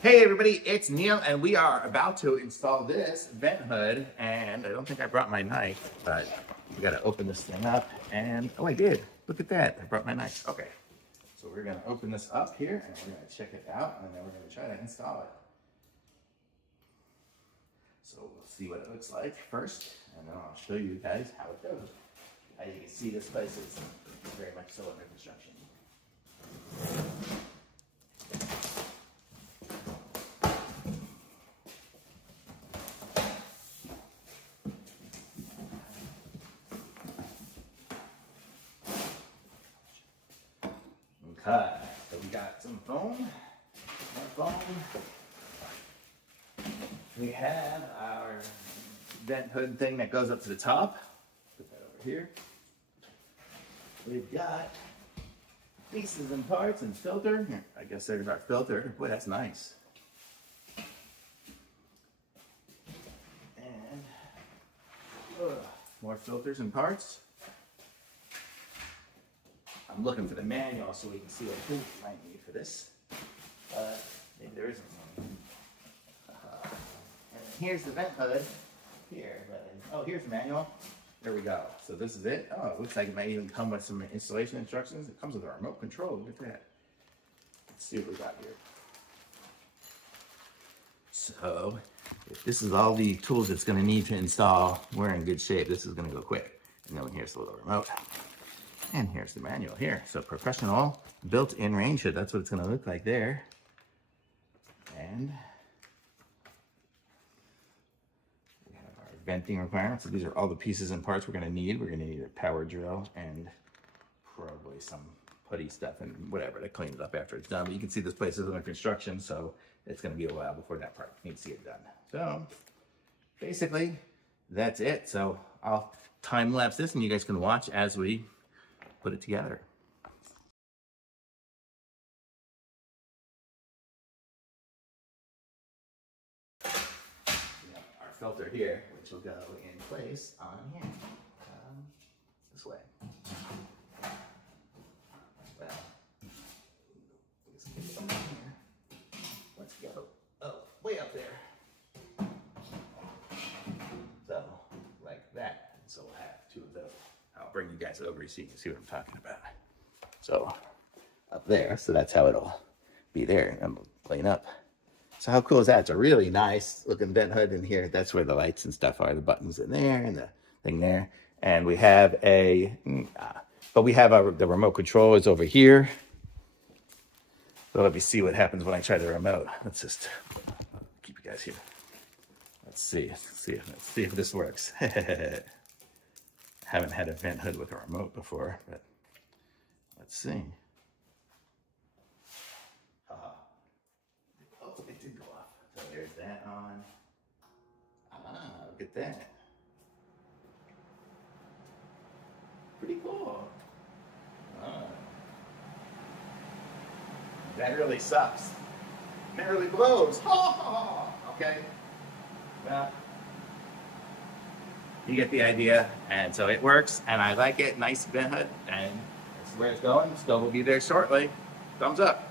Hey everybody, it's Neil and we are about to install this vent hood, and I don't think I brought my knife, but we gotta open this thing up and, oh I did, look at that, I brought my knife. Okay, so we're gonna open this up here and we're gonna check it out and then we're gonna try to install it. So we'll see what it looks like first and then I'll show you guys how it goes. As you can see, this place is very much so under construction. Okay, so we got some foam, more foam. We have our vent hood thing that goes up to the top. Put that over here. We've got pieces and parts and filter. Here, I guess there's our filter. Boy, that's nice. And more filters and parts. I'm looking for the manual so we can see what we might need for this. Maybe there isn't one. And here's the vent hood. Here, oh, here's the manual. There we go. So this is it. Oh, it looks like it might even come with some installation instructions. It comes with a remote control. Look at that. Let's see what we got here. So, if this is all the tools it's going to need to install, we're in good shape. This is going to go quick. And then here's the little remote. And here's the manual here. So professional built-in range hood. That's what it's going to look like there. And we have our venting requirements. So these are all the pieces and parts we're going to need. We're going to need a power drill and probably some putty stuff and whatever to clean it up after it's done. But you can see this place is under construction, so it's going to be a while before that part needs to get done. So basically, that's it. So I'll time lapse this and you guys can watch as we put it together. We have our filter here, which will go in place on here. This way. Well, let's get it up here. Let's go. Oh, way up there. So, like that. So we'll have two of those. I'll bring you guys over so you can see what I'm talking about. So up there, so that's how it'll be there and clean up. So how cool is that? It's a really nice looking vent hood in here. That's where the lights and stuff are, the buttons in there and the thing there. And we have the remote control is over here. So let me see what happens when I try the remote. Let's just keep you guys here. Let's see if this works. Haven't had a vent hood with a remote before, but let's see. Oh, it did go off. So there's that on. Look at that. Pretty cool. That really sucks. That really blows. Okay. Well, you get the idea, and so it works, and I like it. Nice vent hood, and this is where it's going. Stove will be there shortly. Thumbs up.